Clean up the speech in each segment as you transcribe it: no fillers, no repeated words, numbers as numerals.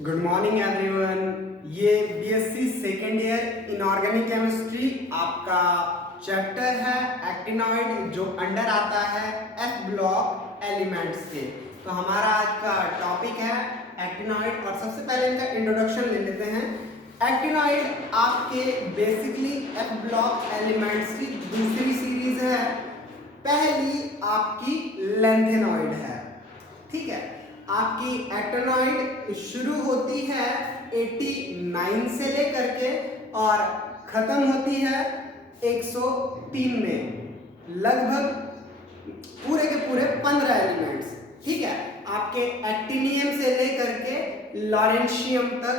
Good morning everyone. ये BSc second year inorganic chemistry आपका chapter है एक्टिनॉइड, जो अंडर आता है एफ ब्लॉक एलिमेंट्स के। तो हमारा आज का टॉपिक है एक्टिनॉइड, और सबसे पहले इनका इंट्रोडक्शन ले लेते हैं। एक्टिनॉइड आपके बेसिकली एफ ब्लॉक एलिमेंट्स की दूसरी सीरीज है। पहली आपकी लेंथेनॉइड है, ठीक है। आपकी एक्टिनॉइड शुरू होती है 89 से लेकर के और खत्म होती है 103 में, लगभग पूरे के पूरे 15 एलिमेंट्स, ठीक है। आपके एक्टिनियम से लेकर के लॉरेंशियम तक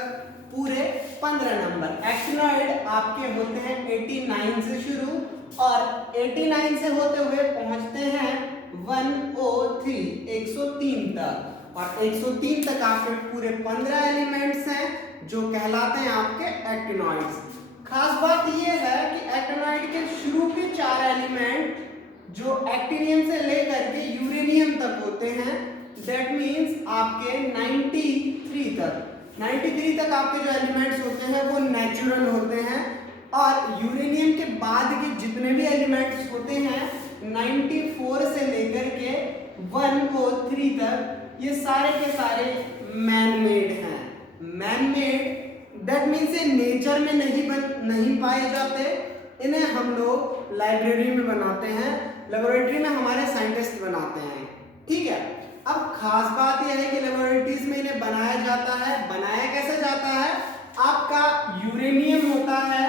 पूरे 15 नंबर एक्टिनॉइड आपके होते हैं 89 से शुरू, और 89 से होते हुए पहुंचते हैं 103 तक, और 103 तक आपके पूरे 15 एलिमेंट्स हैं जो कहलाते हैं आपके एक्टिनॉइड्स। खास बात यह है कि एक्टिनॉइड के शुरू के 4 एलिमेंट जो एक्टिनियम से लेकर के यूरेनियम तक होते हैं, दैट मींस आपके 93 तक आपके जो एलिमेंट्स होते हैं वो नेचुरल होते हैं, और यूरेनियम के बाद के जितने भी एलिमेंट्स होते हैं 94 से लेकर के 103 तक, ये सारे के सारे मैन मेड हैं। मैन मेड दैट मीन्स ये नेचर में नहीं पाए जाते, इन्हें हम लोग लाइब्रेरी में बनाते हैं, लेबोरेटरी में हमारे साइंटिस्ट बनाते हैं, ठीक है। अब खास बात यह है कि लेबोरेटरीज में इन्हें बनाया जाता है। बनाया कैसे जाता है? आपका यूरेनियम होता है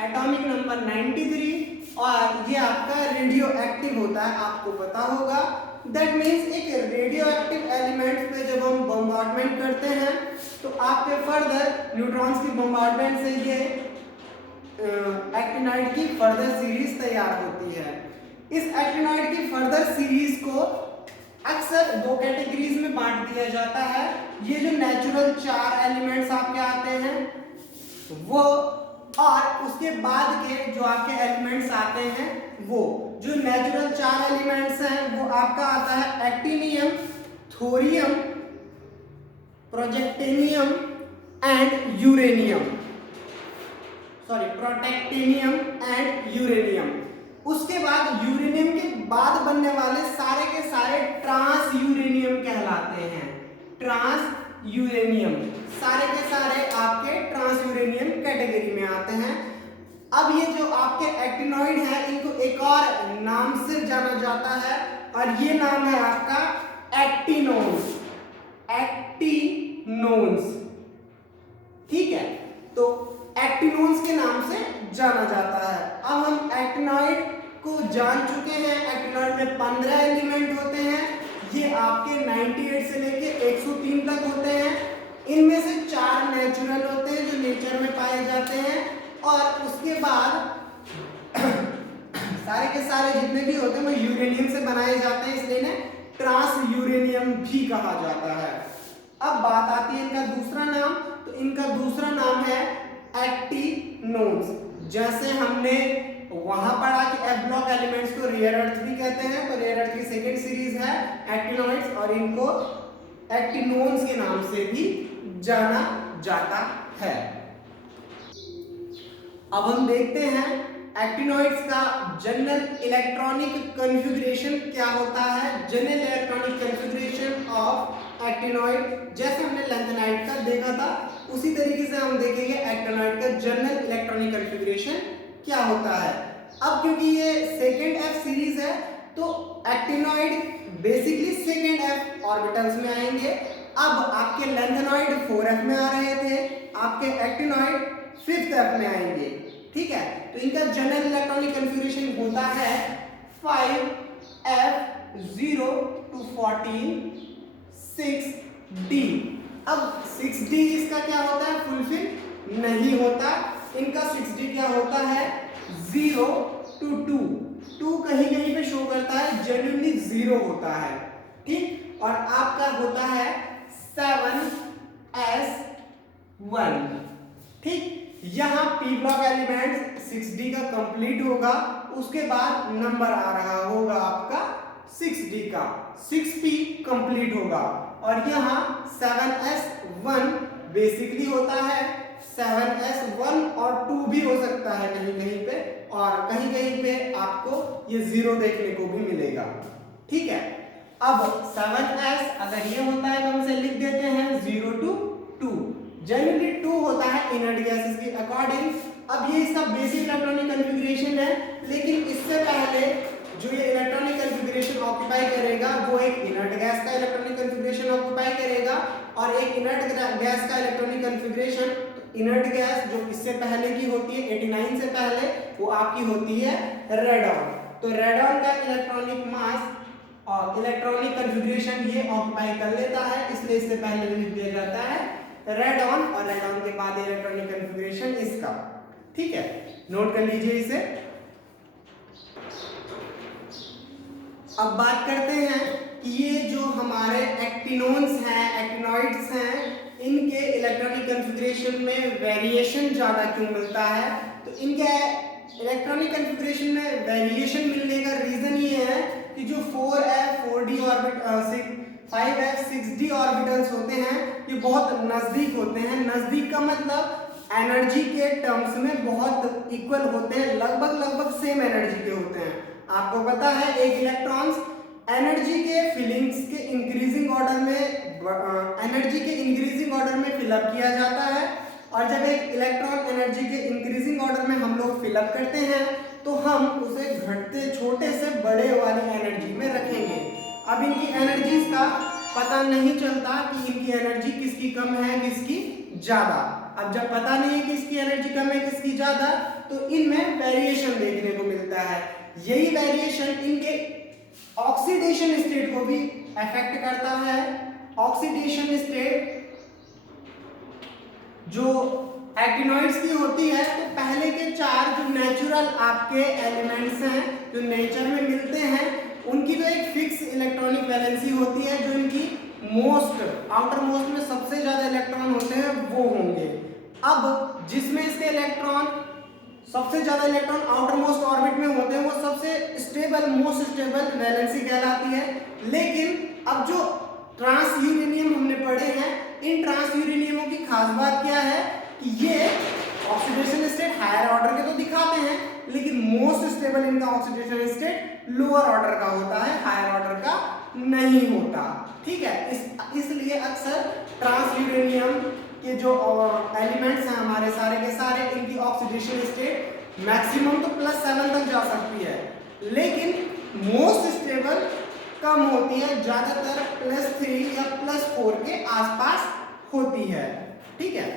एटॉमिक नंबर 93, और ये आपका रेडियो एक्टिव होता है, आपको पता होगा। दैट मीन्स एक रेडियो एक्टिव एलिमेंट पे जब हम बम्बार्डमेंट करते हैं तो आपके फर्दर न्यूट्रॉन्स की बम्बार्डमेंट से ये एक्टिनॉइड की फर्दर सीरीज तैयार होती है। इस एक्टिनॉइड की फर्दर सीरीज को अक्सर 2 कैटेगरीज में बांट दिया जाता है। ये जो नेचुरल 4 एलिमेंट्स आपके आते हैं वो, और उसके बाद के जो आपके एलिमेंट्स आते हैं वो। जो नेचुरल 4 एलिमेंट्स हैं वो आपका आता है actinium, thorium, protactinium and uranium, protactinium and uranium. उसके बाद यूरेनियम के बाद बनने वाले सारे के सारे ट्रांस यूरेनियम कहलाते हैं। ट्रांस यूरेनियम सारे के सारे आपके ट्रांस यूरेनियम कैटेगरी में आते हैं। अब ये जो आपके एक्टिनॉइड हैं इनको एक और नाम से जाना जाता है, और ये नाम है आपका एक्टिनोन्स। एक्टिनोन्स, ठीक है। तो एक्टिनोन्स के नाम से जाना जाता है। अब हम एक्टिनॉइड को जान चुके हैं। एक्टिनॉइड में 15 एलिमेंट होते हैं। ये आपके 98 से लेके 103 तक होते हैं। इनमें से 4 नेचुरल होते हैं जो नेचर में पाए जाते हैं, और उसके बाद सारे के सारे जितने भी होते हैं वो यूरेनियम से बनाए जाते हैं, इसलिए इन्हें ट्रांस यूरेनियम भी कहा जाता है। अब बात आती है इनका दूसरा नाम। तो इनका दूसरा नाम है एक्टिनोन्स। जैसे हमने वहां पढ़ा कि एफ ब्लॉक एलिमेंट्स को रेयर अर्थ भी कहते हैं, तो रेयर अर्थ की सेकेंड सीरीज है एक्टिनॉइड्स, और इनको एक्टिनोन्स के नाम से भी जाना जाता है। अब हम देखते हैं एक्टिनॉइड्स का जनरल इलेक्ट्रॉनिक कॉन्फ़िगरेशन क्या होता है। General electronic configuration of actinoid, जैसे हमने लेंथेनाइड का देखा था उसी तरीके से हम देखेंगे एक्टिनॉइड का जनरल इलेक्ट्रॉनिक कॉन्फ़िगरेशन क्या होता है। अब क्योंकि ये सेकेंड एफ सीरीज है तो actinoid basically second F orbitals में आएंगे। अब आपके लेंथेनॉइड 4f में आ रहे थे, आपके एक्टिनॉइड 5th एफ में आएंगे, ठीक है। तो इनका जनरल इलेक्ट्रॉनिक कॉन्फ़िगरेशन होता है 5f0 to 14 6d। अब 6d इसका क्या होता है? फुलफिल नहीं होता। इनका 6d क्या होता है? 0 to 2। 2 कहीं कहीं पे शो करता है, जेन्युइनली 0 होता है, ठीक। और आपका होता है 7s1, ठीक। यहाँ पी ब्लॉक एलिमेंट 6d का कंप्लीट होगा, उसके बाद नंबर आ रहा होगा आपका 6d का, 6p कंप्लीट होगा, और यहाँ 7s1 बेसिकली होता है 7s1 और 2 भी हो सकता है कहीं कहीं पे, और कहीं कहीं पे आपको ये 0 देखने को भी मिलेगा। ठीक है, अब 7s अगर ये होता है तो हम इसे लिख देते हैं 0 to 2। जनरली 2 होता है इनर्ट गैसेस के अकॉर्डिंग। अब ये इसका बेसिक इलेक्ट्रॉनिक कॉन्फ़िगरेशन है, लेकिन इससे पहले जो ये इलेक्ट्रॉनिक कॉन्फ़िगरेशन ऑक्यूपाई करेगा वो एक इनर्ट गैस का इलेक्ट्रॉनिक कॉन्फ़िगरेशन ऑक्यूपाई करेगा, और एक इनर्ट गैस का इलेक्ट्रॉनिक कॉन्फ़िगरेशन, इनर्ट गैस जो इससे पहले की होती है 89 से पहले, वो आपकी होती है रेडॉन। तो रेडॉन का इलेक्ट्रॉनिक मास और इलेक्ट्रॉनिक कॉन्फ़िगरेशन ये ऑक्यूपाई कर लेता है, इसलिए इससे पहले लिख दिया जाता है रेडॉन, और रेडॉन के बाद इलेक्ट्रॉनिक कॉन्फ़िगरेशन इसका। ठीक है, नोट कर लीजिए इसे। अब बात करते हैं कि ये जो हमारे एक्टिनोन्स हैं, एक्टिनॉइड्स हैं, इनके इलेक्ट्रॉनिक कॉन्फ़िगरेशन में वेरिएशन ज़्यादा क्यों मिलता है। तो इनके इलेक्ट्रॉनिक कॉन्फ़िगरेशन में वेरिएशन मिलने का रीज़न ये है कि जो 4f 4d orbit 5f 6d orbitals होते हैं ये बहुत नज़दीक होते हैं। नज़दीक का मतलब एनर्जी के टर्म्स में बहुत इक्वल होते हैं, लगभग सेम एनर्जी के होते हैं। आपको पता है एक इलेक्ट्रॉन्स एनर्जी के फीलिंग्स के इंक्रीजिंग ऑर्डर में एनर्जी के इंक्रीजिंग ऑर्डर में फिलअप किया जाता है, और जब एक इलेक्ट्रॉन एनर्जी के इंक्रीजिंग ऑर्डर में हम लोग फिलअप करते हैं तो हम उसे घटते छोटे से बड़े वाली एनर्जी में रखेंगे। अब इनकी एनर्जीज का पता नहीं चलता कि इनकी एनर्जी किसकी कम है किसकी ज्यादा। अब जब पता नहीं है किसकी एनर्जी कम है किसकी ज्यादा, तो इनमें वेरिएशन देखने को मिलता है। यही वेरिएशन इनके ऑक्सीडेशन स्टेट को भी अफेक्ट करता है। ऑक्सीडेशन स्टेट जो एक्टिनॉइड्स की होती है, तो पहले के 4 जो नेचुरल आपके एलिमेंट्स हैं जो नेचर में मिलते हैं, उनकी तो एक फिक्स इलेक्ट्रॉनिक वैलेंसी होती है, जो इनकी मोस्ट आउटर मोस्ट में सबसे ज्यादा इलेक्ट्रॉन होते हैं वो होंगे। अब जिसमें इसके इलेक्ट्रॉन सबसे ज्यादा इलेक्ट्रॉन आउटर मोस्ट ऑर्बिट में होते हैं वो सबसे स्टेबल मोस्ट स्टेबल वैलेंसी कहलाती है। लेकिन अब जो ट्रांस यूरेनियम हमने पढ़े हैं, इन ट्रांस यूरेनियमों की खास बात क्या है कि ये ऑक्सीडेशन स्टेट हायर ऑर्डर के तो दिखाते हैं, लेकिन मोस्ट स्टेबल इनका ऑक्सीडेशन स्टेट लोअर ऑर्डर का होता है, हायर ऑर्डर का नहीं होता। ठीक है, इसलिए अक्सर ट्रांस यूरेनियम के जो एलिमेंट्स हैं हमारे सारे के सारे, इनकी ऑक्सीडेशन स्टेट मैक्सिमम तो +7 तक जा सकती है, लेकिन मोस्ट स्टेबल कम होती है, ज्यादातर +3 या +4 के आसपास होती है। ठीक है,